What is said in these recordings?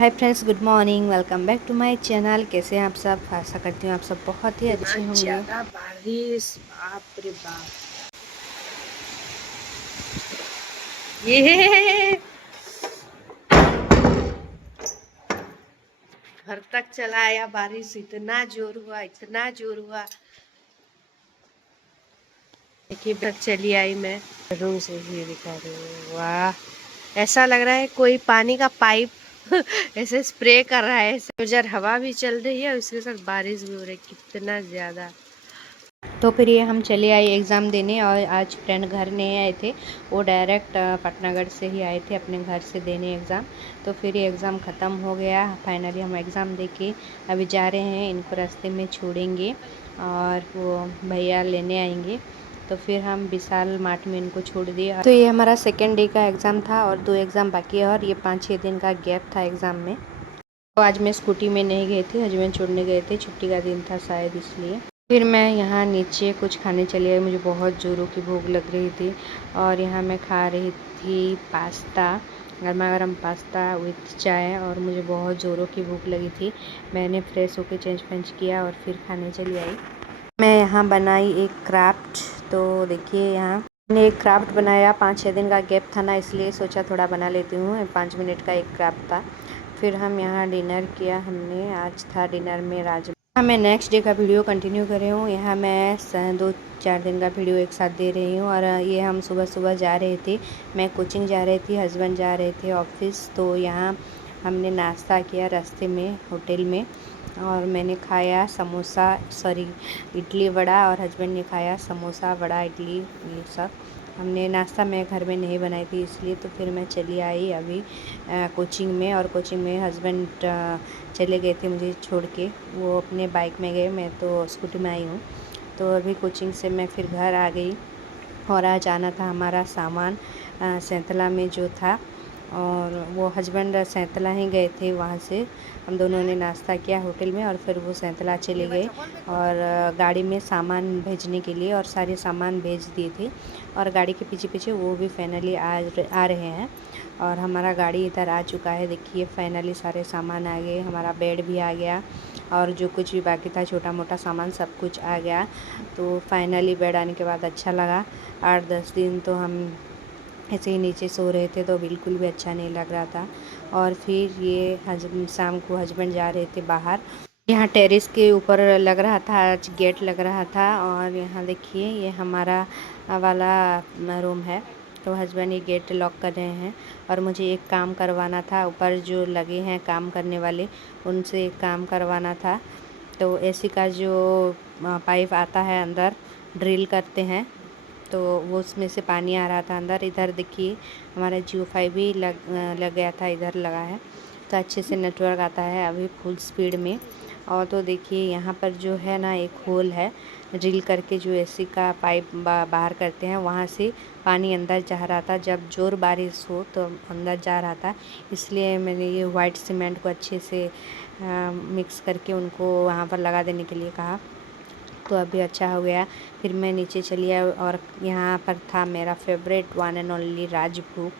Hi friends, good morning. Welcome back to my channel. कैसे हैं आप सब? आशा करती हूँ आप सब बहुत ही इतना अच्छे होंगे। ज्यादा बारिश, बाप रे बाप। ये घर तक चला आया बारिश, इतना जोर हुआ, इतना जोर हुआ। देखिए तक चली आई, मैं रूम से ही दिखा रही हूँ। वाह, ऐसा लग रहा है कोई पानी का पाइप ऐसे स्प्रे कर रहा है। ऐसे उधर हवा भी चल रही है, उसके साथ बारिश भी हो रही है, कितना ज्यादा। तो फिर ये हम चले आए एग्ज़ाम देने, और आज फ्रेंड घर नहीं आए थे। वो डायरेक्ट पटनागढ़ से ही आए थे अपने घर से देने एग्ज़ाम। तो फिर ये एग्ज़ाम ख़त्म हो गया। फाइनली हम एग्ज़ाम दे के अभी जा रहे हैं। इनको रास्ते में छोड़ेंगे और वो भैया लेने आएंगे। तो फिर हम विशाल मार्ट में इनको छोड़ दिए। तो ये हमारा सेकेंड डे का एग्ज़ाम था और 2 एग्ज़ाम बाकी है, और ये 5-6 दिन का गैप था एग्ज़ाम में। तो आज मैं स्कूटी में नहीं गई थी, हस्बैंड छोड़ने गए थे, छुट्टी का दिन था शायद इसलिए। फिर मैं यहाँ नीचे कुछ खाने चली आई। मुझे बहुत ज़ोरों की भूख लग रही थी, और यहाँ मैं खा रही थी पास्ता, गर्मा गर्म पास्ता विथ चाय, और मुझे बहुत ज़ोरों की भूख लगी थी। मैंने फ्रेश होकर चेंज वेंज किया और फिर खाने चली आई। मैं यहाँ बनाई एक क्राफ्ट। तो देखिए, यहाँ मैंने एक क्राफ्ट बनाया। 5-6 दिन का गैप था ना, इसलिए सोचा थोड़ा बना लेती हूँ। 5 मिनट का एक क्राफ्ट था। फिर हम यहाँ डिनर किया हमने। आज था डिनर में राजमा। मैं नेक्स्ट डे का वीडियो कंटिन्यू कर रही हूँ। यहाँ मैं 2-4 दिन का वीडियो एक साथ दे रही हूँ। और ये हम सुबह सुबह जा रहे थे। मैं कोचिंग जा रही थी, हस्बैंड जा रहे थे ऑफिस। तो यहाँ हमने नाश्ता किया रास्ते में होटल में, और मैंने खाया समोसा, सॉरी इडली वड़ा, और हस्बैंड ने खाया समोसा वड़ा इडली, ये सब। हमने नाश्ता मैं घर में नहीं बनाई थी इसलिए। तो फिर मैं चली आई अभी कोचिंग में, और कोचिंग में हस्बैंड चले गए थे मुझे छोड़ के। वो अपने बाइक में गए, मैं तो स्कूटी में आई हूँ। तो अभी कोचिंग से मैं फिर घर आ गई, और आज आना था हमारा सामान सैंतला में जो था। और वो हस्बैंड सैंतला ही गए थे, वहाँ से हम दोनों ने नाश्ता किया होटल में, और फिर वो सैंतला चले गए और गाड़ी में सामान भेजने के लिए, और सारे सामान भेज दिए थे। और गाड़ी के पीछे पीछे वो भी फाइनली आ रहे हैं, और हमारा गाड़ी इधर आ चुका है। देखिए फाइनली सारे सामान आ गए, हमारा बेड भी आ गया, और जो कुछ भी बाकी था छोटा मोटा सामान सब कुछ आ गया। तो फाइनली बेड आने के बाद अच्छा लगा। 8-10 दिन तो हम ऐसे ही नीचे सो रहे थे, तो बिल्कुल भी अच्छा नहीं लग रहा था। और फिर ये शाम को हस्बैंड जा रहे थे बाहर। यहाँ टेरेस के ऊपर लग रहा था, आज गेट लग रहा था। और यहाँ देखिए ये हमारा वाला रूम है। तो हस्बैंड ये गेट लॉक कर रहे हैं, और मुझे एक काम करवाना था। ऊपर जो लगे हैं काम करने वाले, उनसे एक काम करवाना था। तो एसी का जो पाइप आता है अंदर, ड्रिल करते हैं, तो वो उसमें से पानी आ रहा था अंदर। इधर देखिए हमारा जियो 5 भी लग गया था, इधर लगा है, तो अच्छे से नेटवर्क आता है अभी फुल स्पीड में। और तो देखिए यहाँ पर जो है ना, एक होल है, ड्रिल करके जो एसी का पाइप बाहर करते हैं, वहाँ से पानी अंदर जा रहा था। जब जोर बारिश हो तो अंदर जा रहा था, इसलिए मैंने ये वाइट सीमेंट को अच्छे से मिक्स करके उनको वहाँ पर लगा देने के लिए कहा। तो अभी अच्छा हो गया। फिर मैं नीचे चली आई, और यहाँ पर था मेरा फेवरेट वन एंड ओनली राजभोग,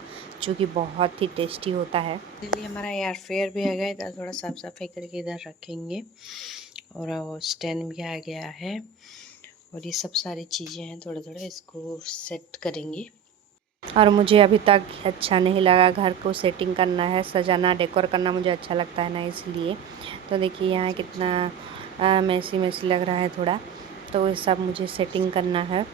जो कि बहुत ही टेस्टी होता है। इसलिए हमारा एयर फेयर भी आ गया, इधर थोड़ा साफ सफाई करके इधर रखेंगे। और वो स्टैंड भी आ गया है, और ये सब सारी चीज़ें हैं, थोड़ा थोड़ा इसको सेट करेंगे। और मुझे अभी तक अच्छा नहीं लगा, घर को सेटिंग करना है, सजाना, डेकोर करना मुझे अच्छा लगता है ना, इसलिए। तो देखिए यहाँ कितना मैसी मैसी लग रहा है थोड़ा, तो ये सब मुझे सेटिंग करना है।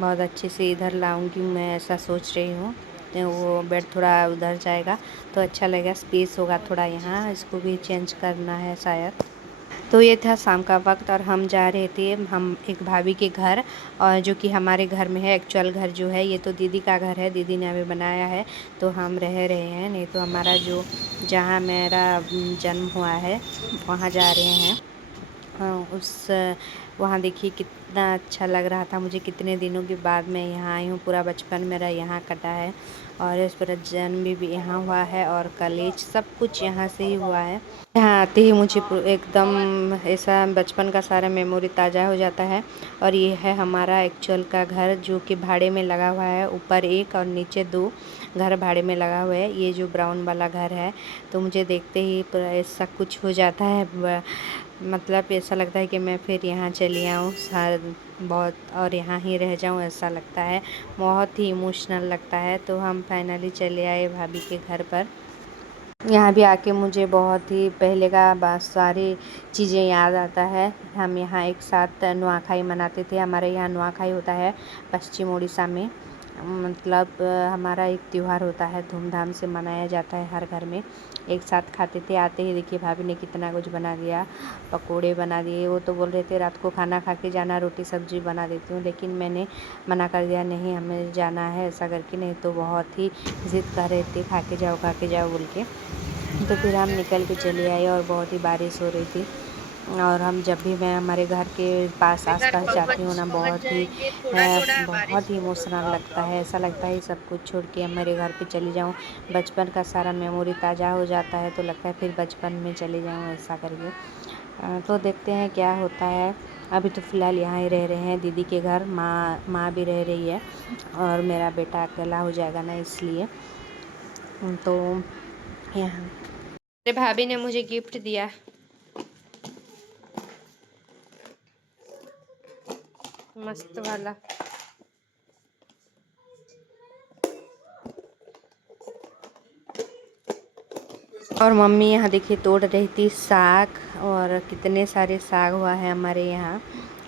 बहुत अच्छे से इधर लाऊंगी मैं, ऐसा सोच रही हूँ। तो वो बेड थोड़ा उधर जाएगा तो अच्छा लगेगा, स्पेस होगा थोड़ा यहाँ। इसको भी चेंज करना है शायद। तो ये था शाम का वक्त, और हम जा रहे थे हम एक भाभी के घर, और जो कि हमारे घर में है। एक्चुअल घर जो है ये तो दीदी का घर है, दीदी ने अभी बनाया है, तो हम रह रहे हैं। नहीं तो हमारा जो जहाँ मेरा जन्म हुआ है वहाँ जा रहे हैं। हाँ, वहाँ देखिए कितना अच्छा लग रहा था मुझे। कितने दिनों के बाद मैं यहाँ आई हूँ, पूरा बचपन मेरा यहाँ कटा है, और इस पूरा जन्म भी यहाँ हुआ है, और कॉलेज सब कुछ यहाँ से ही हुआ है। यहाँ आते ही मुझे एकदम ऐसा बचपन का सारा मेमोरी ताज़ा हो जाता है। और ये है हमारा एक्चुअल का घर, जो कि भाड़े में लगा हुआ है, ऊपर एक और नीचे 2। घर भाड़े में लगा हुआ है। ये जो ब्राउन वाला घर है तो मुझे देखते ही पूरा ऐसा कुछ हो जाता है, मतलब ऐसा लगता है कि मैं फिर यहाँ चली आऊँ बहुत और यहाँ ही रह जाऊँ, ऐसा लगता है, बहुत ही इमोशनल लगता है। तो हम फाइनली चले आए भाभी के घर पर। यहाँ भी आके मुझे बहुत ही पहले का सारी चीज़ें याद आता है। हम यहाँ एक साथ नुआखाई मनाते थे। हमारे यहाँ नुआखाई होता है पश्चिम उड़ीसा में, मतलब हमारा एक त्यौहार होता है, धूमधाम से मनाया जाता है, हर घर में एक साथ खाते थे। आते ही देखिए भाभी ने कितना कुछ बना दिया, पकोड़े बना दिए। वो तो बोल रहे थे रात को खाना खा के जाना, रोटी सब्जी बना देती हूँ, लेकिन मैंने मना कर दिया, नहीं हमें जाना है ऐसा करके, नहीं तो बहुत ही ज़िद कर रहे थे खा के जाओ बोल के। तो फिर हम निकल के चले आए और बहुत ही बारिश हो रही थी। और हम जब भी मैं हमारे घर के पास आसपास जाती हूँ ना, बहुत ही इमोशनल लगता है, ऐसा लगता है सब कुछ छोड़ के हमारे घर पे चली जाऊँ, बचपन का सारा मेमोरी ताज़ा हो जाता है, तो लगता है फिर बचपन में चले जाऊँ ऐसा करके। तो देखते हैं क्या होता है। अभी तो फ़िलहाल यहाँ ही रह रहे हैं दीदी के घर, माँ भी रह रही है और मेरा बेटा अकेला हो जाएगा ना, इसलिए। तो यहाँ मेरे भाभी ने मुझे गिफ्ट दिया, मस्त वाला। और मम्मी यहाँ देखिए तोड़ रही थी साग, और कितने सारे साग हुआ है हमारे यहाँ,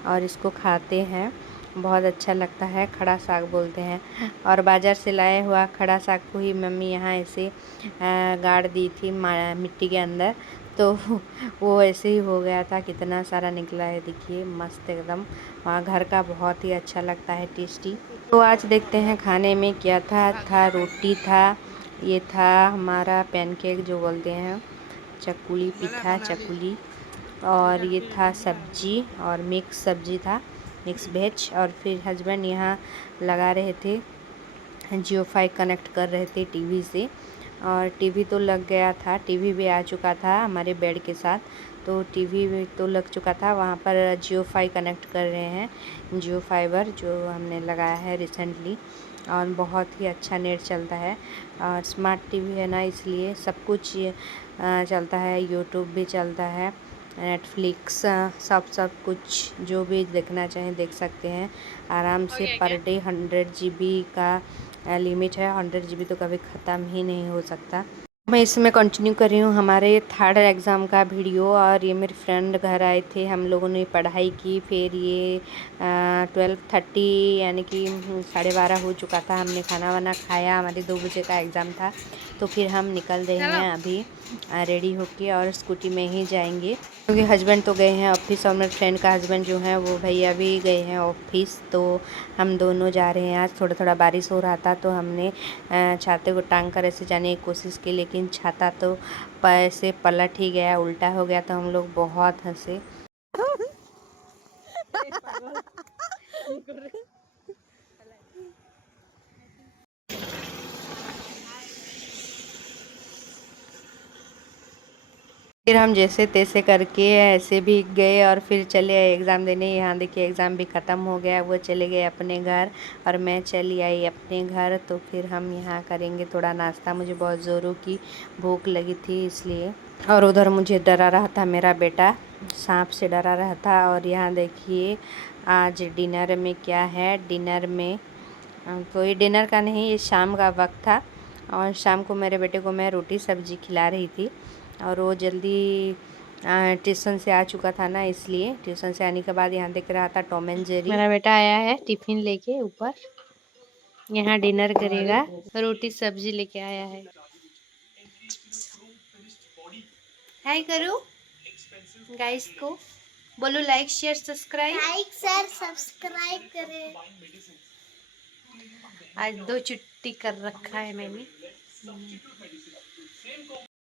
और इसको खाते हैं, बहुत अच्छा लगता है, खड़ा साग बोलते हैं। और बाज़ार से लाए हुआ खड़ा साग को ही मम्मी यहाँ ऐसे गाड़ दी थी मिट्टी के अंदर, तो वो ऐसे ही हो गया था, कितना सारा निकला है देखिए, मस्त एकदम। वहाँ घर का बहुत ही अच्छा लगता है, टेस्टी। तो आज देखते हैं खाने में क्या था रोटी था, ये था हमारा पैनकेक जो बोलते हैं, चकुली, पिठा चकुली, और ये था सब्जी और मिक्स सब्जी था, मिक्स वेज। और फिर हस्बैंड यहाँ लगा रहे थे, जियो फाई कनेक्ट कर रहे थे टीवी से, और टीवी तो लग गया था, टीवी भी आ चुका था हमारे बेड के साथ, तो टीवी भी तो लग चुका था, वहाँ पर जियो फाई कनेक्ट कर रहे हैं, जियो फाइबर जो हमने लगाया है रिसेंटली, और बहुत ही अच्छा नेट चलता है। और स्मार्ट टीवी है ना, इसलिए सब कुछ चलता है, यूट्यूब भी चलता है, नेटफ्लिक्स, सब कुछ जो भी देखना चाहें देख सकते हैं आराम से। पर डे 100 GB का लिमिट है, 100 GB तो कभी ख़त्म ही नहीं हो सकता। मैं इसमें कंटिन्यू कर रही हूँ हमारे थर्ड एग्ज़ाम का वीडियो। और ये मेरे फ्रेंड घर आए थे, हम लोगों ने पढ़ाई की, फिर ये 12:30 यानी कि 12:30 हो चुका था, हमने खाना वाना खाया, हमारे 2 बजे का एग्ज़ाम था। तो फिर हम निकल रहे हैं अभी रेडी होके, और स्कूटी में ही जाएंगे, क्योंकि हस्बैंड तो गए हैं ऑफिस, और मेरे फ्रेंड का हस्बैंड जो है वो भैया भी गए हैं ऑफिस, तो हम दोनों जा रहे हैं। आज थोड़ा थोड़ा बारिश हो रहा था, तो हमने छाते को टांग कर ऐसे जाने की कोशिश की, लेकिन छाता तो ऐसे पलट ही गया, उल्टा हो गया, तो हम लोग बहुत हंसे। फिर हम जैसे तैसे करके ऐसे भी गए, और फिर चले आए एग्ज़ाम देने। यहाँ देखिए एग्ज़ाम भी ख़त्म हो गया, वो चले गए अपने घर और मैं चली आई अपने घर। तो फिर हम यहाँ करेंगे थोड़ा नाश्ता, मुझे बहुत ज़ोरों की भूख लगी थी इसलिए। और उधर मुझे डरा रहा था मेरा बेटा, सांप से डरा रहा था। और यहाँ देखिए आज डिनर में क्या है, डिनर में तो ये डिनर का नहीं, ये शाम का वक्त था, और शाम को मेरे बेटे को मैं रोटी सब्ज़ी खिला रही थी, और वो जल्दी ट्यूशन से आ चुका था ना, इसलिए ट्यूशन से आने के बाद यहाँ देख रहा था टॉम एंड जेरी। मेरा बेटा आया है टिफ़िन लेके ऊपर, यहाँ डिनर करेगा, रोटी सब्जी लेके आया है। हाय करो गाइस को, बोलो लाइक शेयर सब्सक्राइब करें। आज 2 छुट्टी कर रखा है मैंने।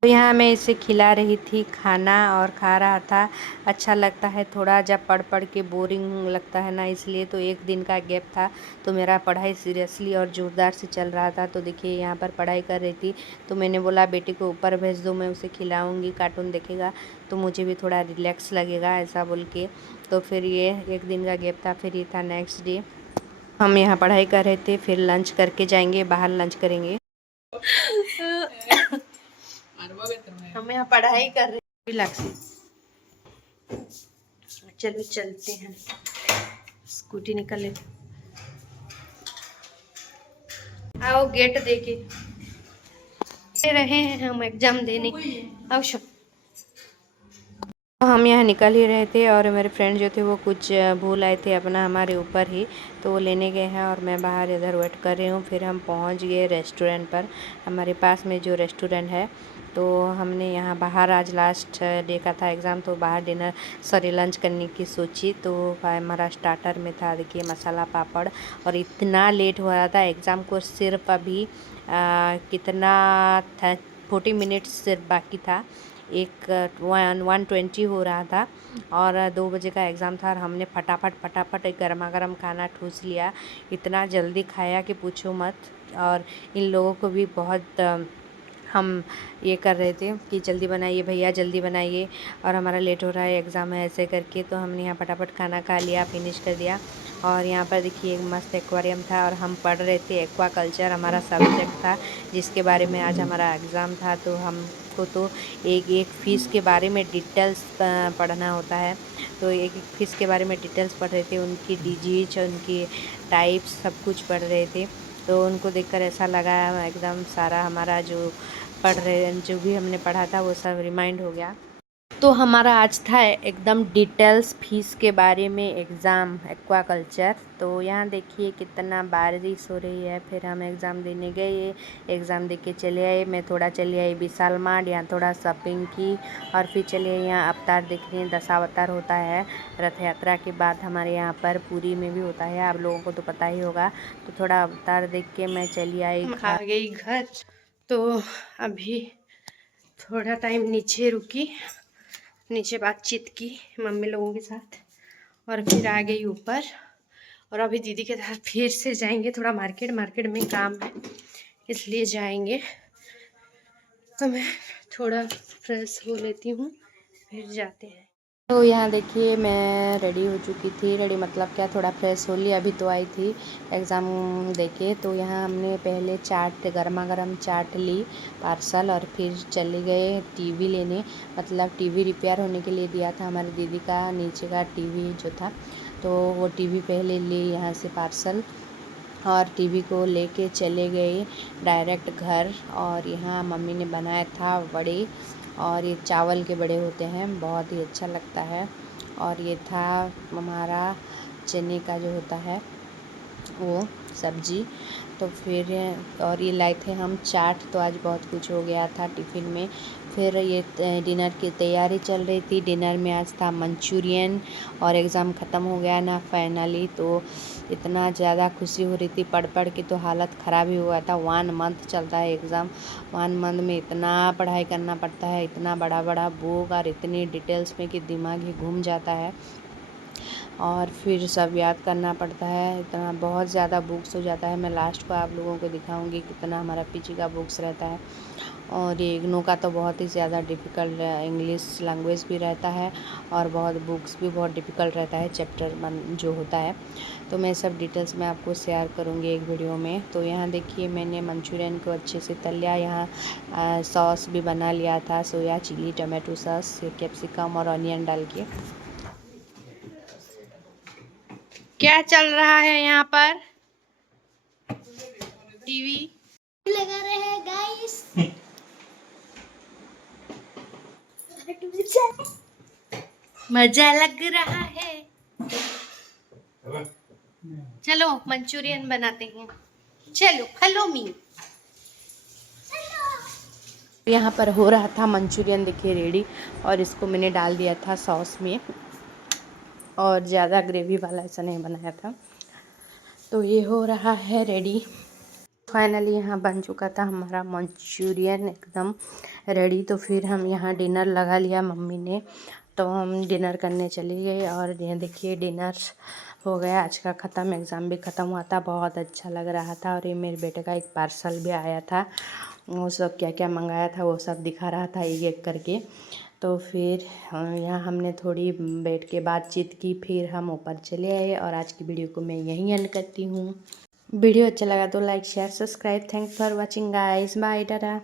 तो यहाँ मैं इसे खिला रही थी खाना और खा रहा था। अच्छा लगता है थोड़ा, जब पढ़ पढ़ के बोरिंग लगता है ना, इसलिए। तो एक दिन का गैप था, तो मेरा पढ़ाई सीरियसली और ज़ोरदार से चल रहा था। तो देखिए यहाँ पर पढ़ाई कर रही थी, तो मैंने बोला बेटे को ऊपर भेज दो, मैं उसे खिलाऊँगी, कार्टून देखेगा तो मुझे भी थोड़ा रिलैक्स लगेगा, ऐसा बोल के। तो फिर ये एक दिन का गैप था, फिर ये था नेक्स्ट डे। हम यहाँ पढ़ाई कर रहे थे, फिर लंच करके जाएंगे, बाहर लंच करेंगे। हम यहाँ पढ़ाई कर रहे हैं। लाक्सी चलो चलते हैं, स्कूटी निकल ले। आओ गेट देके रहे हैं हम एग्जाम देने। आओ शो। हम यहाँ निकल ही रहे थे और मेरे फ्रेंड जो थे वो कुछ भूल आए थे अपना हमारे ऊपर ही, तो वो लेने गए हैं और मैं बाहर इधर वेट कर रही हूँ। फिर हम पहुँच गए रेस्टोरेंट पर, हमारे पास में जो रेस्टोरेंट है। तो हमने यहाँ बाहर, आज लास्ट डे का था एग्ज़ाम, तो बाहर लंच करने की सोची। तो हमारा स्टार्टर में था, देखिए, मसाला पापड़। और इतना लेट हो रहा था एग्ज़ाम को, सिर्फ अभी कितना था, 40 मिनट्स सिर्फ बाकी था। 1:20 हो रहा था और 2 बजे का एग्ज़ाम था और हमने फटाफट एक गर्मा गर्म खाना ठूस लिया। इतना जल्दी खाया कि पूछो मत। और इन लोगों को भी बहुत हम ये कर रहे थे कि जल्दी बनाइए भैया, जल्दी बनाइए, और हमारा लेट हो रहा है, एग्ज़ाम है, ऐसे करके। तो हमने यहाँ फटाफट खाना खा लिया, फिनिश कर दिया। और यहाँ पर देखिए एक मस्त एक्वेरियम था और हम पढ़ रहे थे एक्वा कल्चर, हमारा सब्जेक्ट था जिसके बारे में आज हमारा एग्ज़ाम था। तो हमको तो एक एक फ़िश के बारे में डिटेल्स पढ़ना होता है। तो एक एक फ़िश के बारे में डिटेल्स पढ़ रहे थे, उनकी डिजीज, उनकी टाइप्स, सब कुछ पढ़ रहे थे। तो उनको देखकर ऐसा लगा एकदम सारा हमारा जो जो भी हमने पढ़ा था वो सब रिमाइंड हो गया। तो हमारा आज था एकदम डिटेल्स फ़िश के बारे में एग्ज़ाम, एक्वा कल्चर। तो यहाँ देखिए कितना बारिश हो रही है। फिर हम एग्ज़ाम देने गए, एग्ज़ाम दे के चले आए। मैं थोड़ा चली आई विशाल मार्ट, यहाँ थोड़ा शॉपिंग की, और फिर चले यहाँ अवतार देखने। दशावतार होता है रथ यात्रा के बाद हमारे यहाँ पर, पुरी में भी होता है, आप लोगों को तो पता ही होगा। तो थोड़ा अवतार देख के मैं चली आई आ गई घर। तो अभी थोड़ा टाइम नीचे रुकी, नीचे बातचीत की मम्मी लोगों के साथ, और फिर आ गई ऊपर। और अभी दीदी के साथ फिर से जाएंगे थोड़ा मार्केट में काम है इसलिए जाएंगे। तो मैं थोड़ा फ्रेश हो लेती हूँ, फिर जाते हैं। तो यहाँ देखिए मैं रेडी हो चुकी थी, रेडी मतलब क्या, थोड़ा फ्रेश हो लिया, अभी तो आई थी एग्ज़ाम देके। तो यहाँ हमने पहले चाट, गर्मा गर्म चाट ली पार्सल, और फिर चले गए टीवी लेने। मतलब टीवी रिपेयर होने के लिए दिया था हमारी दीदी का, नीचे का टीवी जो था, तो वो टीवी पहले ली यहाँ से पार्सल, और टीवी को लेके चले गए डायरेक्ट घर। और यहाँ मम्मी ने बनाया था बड़े, और ये चावल के बड़े होते हैं, बहुत ही अच्छा लगता है। और ये था हमारा चने का जो होता है वो सब्जी। तो फिर और ये लाए थे हम चाट। तो आज बहुत कुछ हो गया था टिफ़िन में। फिर ये डिनर की तैयारी चल रही थी। डिनर में आज था मंचूरियन, और एग्ज़ाम ख़त्म हो गया ना फाइनली। तो इतना ज़्यादा खुशी हो रही थी, पढ़ के तो हालत ख़राब ही हुआ था। 1 मंथ चलता है एग्ज़ाम, 1 मंथ में इतना पढ़ाई करना पड़ता है, इतना बड़ा बुक और इतनी डिटेल्स में कि दिमाग ही घूम जाता है, और फिर सब याद करना पड़ता है। इतना बहुत ज़्यादा बुक्स हो जाता है। मैं लास्ट को आप लोगों को दिखाऊंगी कितना हमारा पीछे का बुक्स रहता है। और ये इग्नू का तो बहुत ही ज़्यादा डिफ़िकल्ट इंग्लिश लैंग्वेज भी रहता है, और बहुत बुक्स भी बहुत डिफ़िकल्ट रहता है, चैप्टर 1 जो होता है। तो मैं सब डिटेल्स में आपको शेयर करूँगी एक वीडियो में। तो यहाँ देखिए मैंने मंचूरियन को अच्छे से तल लिया। यहाँ सॉस भी बना लिया था, soya chilli tomato sauce, capsicum और ऑनियन डाल के। क्या चल रहा है यहाँ पर? टीवी लगा रहे हैं गाइस। मजा लग रहा है। चलो मंचूरियन बनाते हैं, चलो फॉलो मी। यहाँ पर हो रहा था मंचूरियन, देखिए रेडी, और इसको मैंने डाल दिया था सॉस में, और ज़्यादा ग्रेवी वाला ऐसा नहीं बनाया था। तो ये हो रहा है रेडी। फाइनली यहाँ बन चुका था हमारा मंचूरियन एकदम रेडी। तो फिर हम यहाँ डिनर लगा लिया मम्मी ने, तो हम डिनर करने चले गए। और ये देखिए डिनर हो गया आज का ख़त्म, एग्ज़ाम भी ख़त्म हुआ था, बहुत अच्छा लग रहा था। और ये मेरे बेटे का एक पार्सल भी आया था, वो सब क्या क्या मंगाया था वो सब दिखा रहा था एक एक करके। तो फिर यहाँ हमने थोड़ी बैठ के बातचीत की, फिर हम ऊपर चले आए। और आज की वीडियो को मैं यहीं एंड करती हूँ। वीडियो अच्छा लगा तो like share subscribe. Thanks for watching guys, bye Tata.